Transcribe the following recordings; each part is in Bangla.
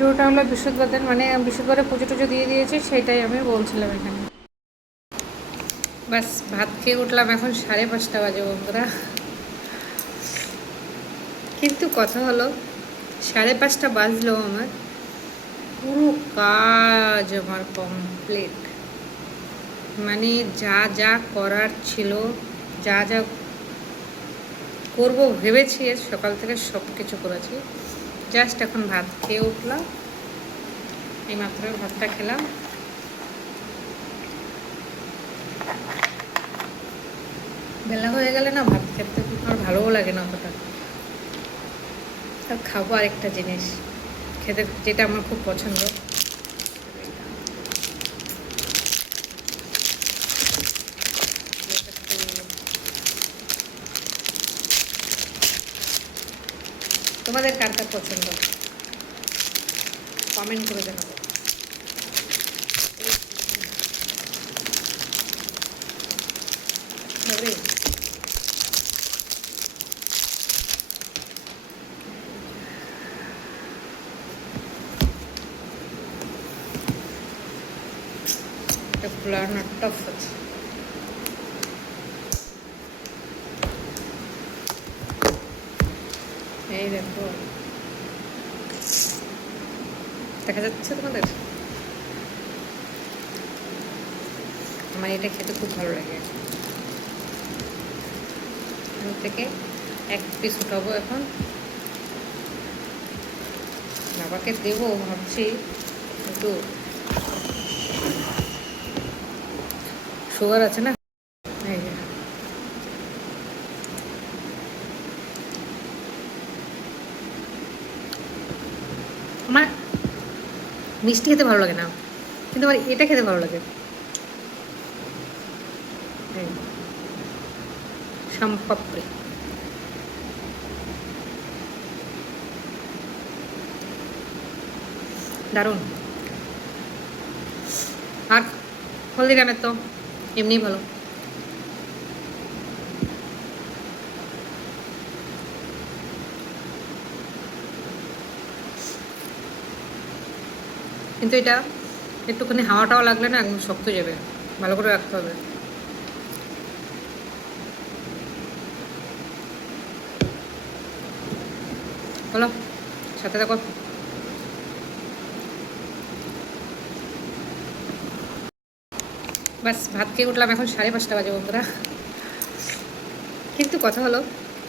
ভিডিওটা হলো বৃহস্পতিবারের, মানে বৃহস্পতিবারে পুজো টুজো দিয়ে দিয়েছি, সেটাই আমি বলছিলাম এখানে। বাস ভাত খেয়ে উঠলাম, এখন 5:30 বাজে বন্ধুরা। কিন্তু কথা হলো 5:30 বাজলেও আমার পুরো কাজ আমার কমপ্লিট। মানে যা যা করার ছিল, যা যা করবো ভেবেছি সকাল থেকে সব কিছু করেছি। জাস্ট এখন ভাত খেয়ে উঠলাম, এইমাত্র ভাতটা খেলাম। বেলা হয়ে গেলে না ভাত খেতে আমার ভালোও লাগে না অতটা। আর খাবো আরেকটা জিনিস খেতে, যেটা আমার খুব পছন্দ। তোমাদের কার কার পছন্দ কমেন্ট করে জানাবো। এটা ফুলানো টফ আছে। এই দেখো, দেখা যাচ্ছে তোমাদের? আমার এটা খেতে খুব ভালো লাগে। এর থেকে এক পিস উঠাবো এখন, বাবাকে দেবো ভাবছি। একটু সুগার আছে না। এই যে আমার মিষ্টি খেতে ভালো লাগে না, কিন্তু আমার এটা খেতে ভালো লাগে। সম্পাপড়ি দারুণ। আর হলদিরামের তো এমনিই ভালো। কিন্তু এটা একটুখানি হাওয়াটাও লাগলে না একদম শক্ত যাবে, ভালো করে রাখতে হবে। বলো, সাথে দেখো। বাস ভাত খেয়ে উঠলাম, এখন 5:30 বাজে বন্ধুরা। কিন্তু কথা হলো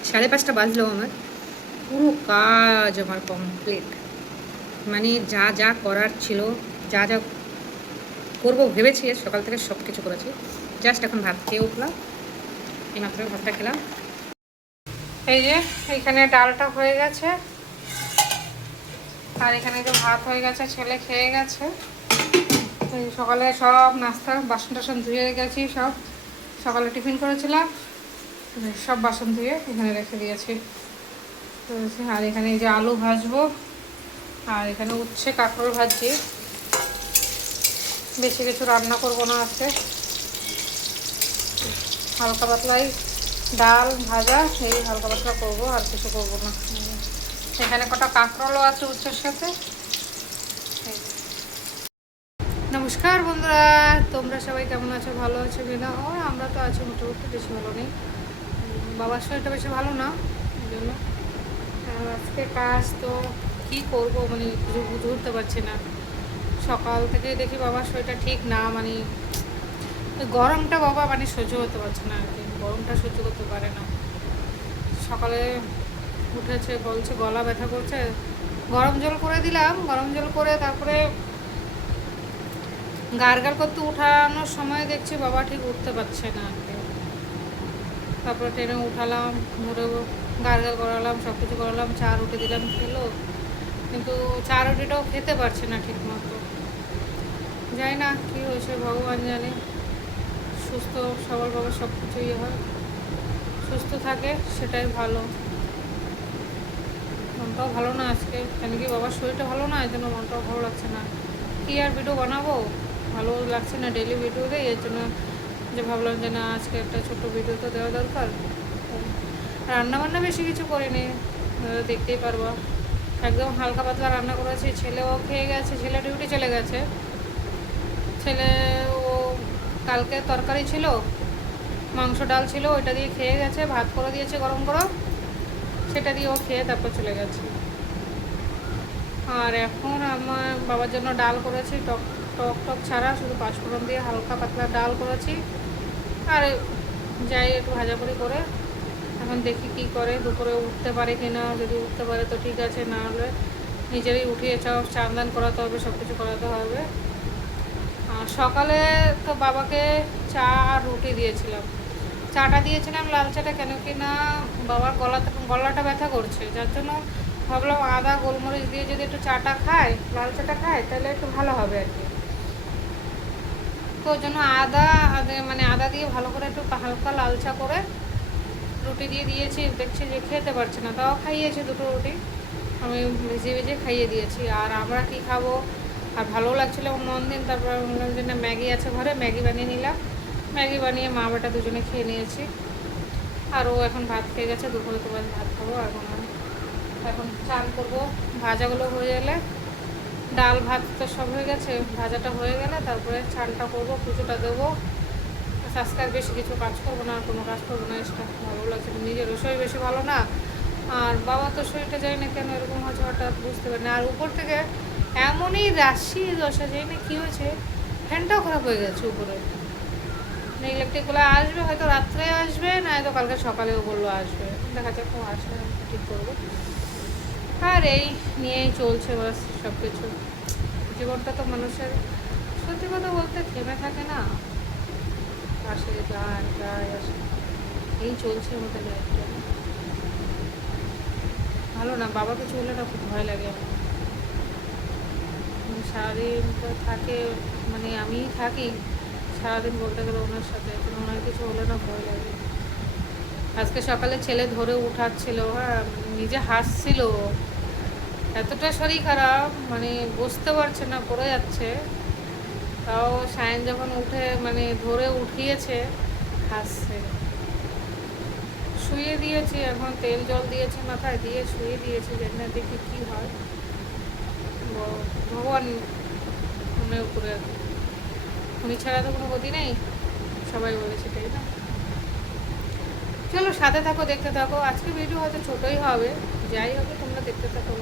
5:30 বাজলেও আমার পুরো কাজ আমার কমপ্লিট। মানে যা যা করার ছিল, যা যা করবো ভেবেছি সকাল থেকে সব কিছু করেছি। জাস্ট এখন ভাত খেয়ে উঠলাম, এইমাত্র ভাতটা খেলাম। এই যে এইখানে ডালটা হয়ে গেছে, আর এখানে যে ভাত হয়ে গেছে, ছেলে খেয়ে গেছে। সকালে সব নাস্তা বাসন টাসন ধুয়ে গেছি, সব সকালে টিফিন করেছিলাম, সব বাসন ধুয়ে এখানে রেখে দিয়েছি। আর এখানে এই যে আলু ভাজবো, আর এখানে উচ্ছে কাঁকরোল ভাজছি। বেশি কিছু রান্না করবো না আজকে, হালকা পাতলাই ডাল ভাজা এই হালকা পাতলা করবো, আর কিছু করবো না। এখানে কটা কাঁকরোলও আছে উচ্ছের সাথে। নমস্কার বন্ধুরা, তোমরা সবাই কেমন আছো? ভালো আছো কিনা? ও আমরা তো আছি মোটামুটি, বেশি ভালো নেই। বাবার শরীরটা বেশি ভালো না, এই জন্য আজকে কাজ তো কী করবো, মানে কিছু বুঝে উঠতে পারছি না। সকাল থেকে দেখি বাবার শরীরটা ঠিক না, মানে গরমটা বাবা মানে সহ্য করতে পারছে না আর কি, গরমটা সহ্য করতে পারে না। সকালে উঠেছে, বলছে গলা ব্যথা করছে, গরম জল করে দিলাম, গরম জল করে তারপরে গার্গল করতে উঠানোর সময় দেখছি বাবা ঠিক উঠতে পারছে না আর কি। তারপরে ট্রেনে উঠালাম, মুড়ে গার্গল করালাম, সব কিছু করালাম, চা রুটি দিলাম, খেলো। কিন্তু চা রুটিটাও খেতে পারছে না ঠিক মতো। জানি না কী হয়েছে, ভগবান জানে। সুস্থ সবার বাবা সব কিছুই হয়, সুস্থ থাকে সেটাই ভালো। মনটাও ভালো না আজকে, কেন কি বাবার শরীরটা ভালো না, এই জন্য মনটাও ভালো লাগছে না। কী আর ভিডিও বানাবো, ভালো লাগছে না ডেলি ভিডিও দেয়, এর জন্য যে ভাবলাম যে না আজকে একটা ছোট্ট ভিডিও তো দেওয়া দরকার। রান্নাবান্না বেশি কিছু করিনি, দেখতেই পারবা। একদম হালকা পাতলা রান্না করেছি। ছেলেও খেয়ে গেছে, ছেলে ডিউটি চলে গেছে। ছেলে ও কালকে তরকারি ছিল, মাংস ডাল ছিল, ওইটা দিয়ে খেয়ে গেছে। ভাত করে দিয়েছে গরম গরম, সেটা দিয়ে ও খেয়ে তারপর চলে গেছে। আর এখন আমার বাবার জন্য ডাল করেছি, টক টক টক ছাড়া, শুধু পাঁচফোড়ন দিয়ে হালকা পাতলা ডাল করেছি। আর যাই একটু ভাজাপুরি করে এখন দেখি কি করে, দুপুরে উঠতে পারে কি না। যদি উঠতে পারে তো ঠিক আছে, না হলে নিজেরই উঠিয়ে চান দান করাতে হবে, সব কিছু করাতে হবে। আর সকালে তো বাবাকে চা আর রুটি দিয়েছিলাম। চাটা দিয়েছিলাম লাল চাটা, কেন কি না বাবার গলাটা ব্যথা করছে, যার জন্য ভাবলাম আদা গোলমরিচ দিয়ে যদি একটু চাটা খায়, লাল চাটা খায়, তাহলে একটু ভালো হবে আর কি। তো ওই জন্য আদা দিয়ে ভালো করে একটু হালকা লাল চা করে রুটি দিয়ে দিয়েছি। দেখছি যে খেতে পারছে না, তাও খাইয়েছি দুটো রুটি, আমি ভিজিয়ে ভিজিয়ে খাইয়ে দিয়েছি। আর আমরা কি খাবো, আর ভালোও লাগছিলো মন দিন। তারপর বললাম যে না, ম্যাগি আছে ঘরে, ম্যাগি বানিয়ে নিলাম। ম্যাগি বানিয়ে মা বেটা দুজনে খেয়ে নিয়েছি। আর ও এখন ভাত খেয়ে গেছে, দুপুরে তোমার ভাত খাবো। এখন চান করবো। ভাজাগুলো হয়ে গেলে, ডাল ভাত তো সব হয়ে গেছে, ভাজাটা হয়ে গেলে তারপরে চানটা করবো, পুজোটা দেবো। আজকে আর বেশি কিছু কাজ করবো না, আর কোনো কাজ করবো না। এটা ভালো লাগছে, নিজেরও শরীর বেশি ভালো না। আর বাবা তো শরীরটা যাই না কেন এরকম হচ্ছে হঠাৎ, বুঝতে পারি না। আর উপর থেকে এমনই রাশি দশা, যাই না কী হয়েছে, ফ্যানটাও খারাপ হয়ে গেছে উপরে। ইলেকট্রিকগুলো আসবে, হয়তো রাত্রে আসবে, না হয়তো কালকে সকালেও বললো আসবে, দেখা যাক কখন আসবে, ঠিক করবো। আর এই নিয়েই চলছে বাস সব কিছু। জীবনটা তো মানুষের, সত্যি কথা বলতে থেমে থাকে না, আসে যায় যায় আসে, এই চলছে আমাদের লাইফটা। ভালো না, বাবা কিছু হলে না খুব ভয় লাগে আমার। সারাদিন তো থাকে, মানে আমিই থাকি সারাদিন বলতে গেলে ওনার সাথে, ওনার কিছু হলে না ভয় লাগে। আজকে সকালে ছেলে ধরে উঠাচ্ছিল, হ্যাঁ, নিজে হাসছিল, এতটা শরীর খারাপ, মানে বসতে পারছে না, পড়ে যাচ্ছে। তাও সায়ন যখন উঠে মানে ধরে উঠিয়েছে, হাসছে। শুয়ে দিয়েছি, এখন তেল জল দিয়েছে মাথায় দিয়ে শুয়ে দিয়েছি, যেন দেখি কী হয়। ভগবান মনের উপরে আর কি, উনি ছাড়া তো কোনো গতি নেই, সবাই বলেছে, তাই না? চলো সাথে থাকো, দেখতে থাকো। আজকে ভিডিও হয়তো ছোটোই হবে, যাই হবে তোমরা দেখতে থাকো।